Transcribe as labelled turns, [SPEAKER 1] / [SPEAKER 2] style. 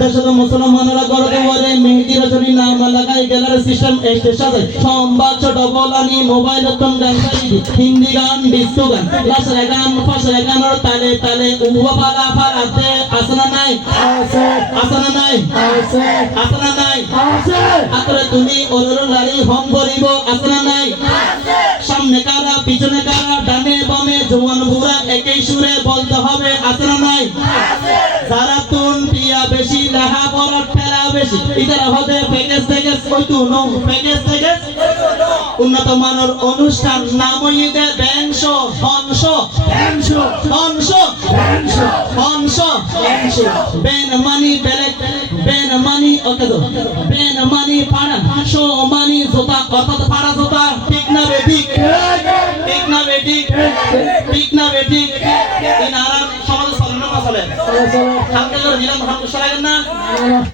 [SPEAKER 1] দেশত মুসলমানরা গড়তে বলে মেহেদি রজনী নাম লাগাই গেলার সিস্টেম এসে সাজে সম্বাদ ছোট বলানি মোবাইল তন গান হিন্দি গান ডিস্কো গান। লাসরে গান ফাসরে গানোর তালে তালে উবা ফালা ফালাতে আসনা নাই? আসনা নাই? আসনা নাই? আতরে তুমি অনুর লারি হম করিব আসনা নাই? সামনে কারা পিছনে কারা ডানে বামে জোয়ান বুড়া একই সুরে বলতে হবে। আসনা নাই? যারা তুন পিয়া বেশি ঠেলা বেশি। ইতারা হতে প্যাকেজ থেকে কইতু নো প্যাকেজ থেকে উন্নত মানের অনুষ্ঠান নাম হইতে ব্যাংশ হংস হংস হংস বেন মানি বেলেক বেন মানি ওকে তো বেন মানি পাড়া শো মানি জোতা অর্থাৎ পাড়া জোতা। ঠিক না বেঠিক ঠিক? না বেঠিক ঠিক? না বেঠিক এই নারায়ণ সমাজ চলে চলে হালকা করে দিলাম হালকা সরাই না।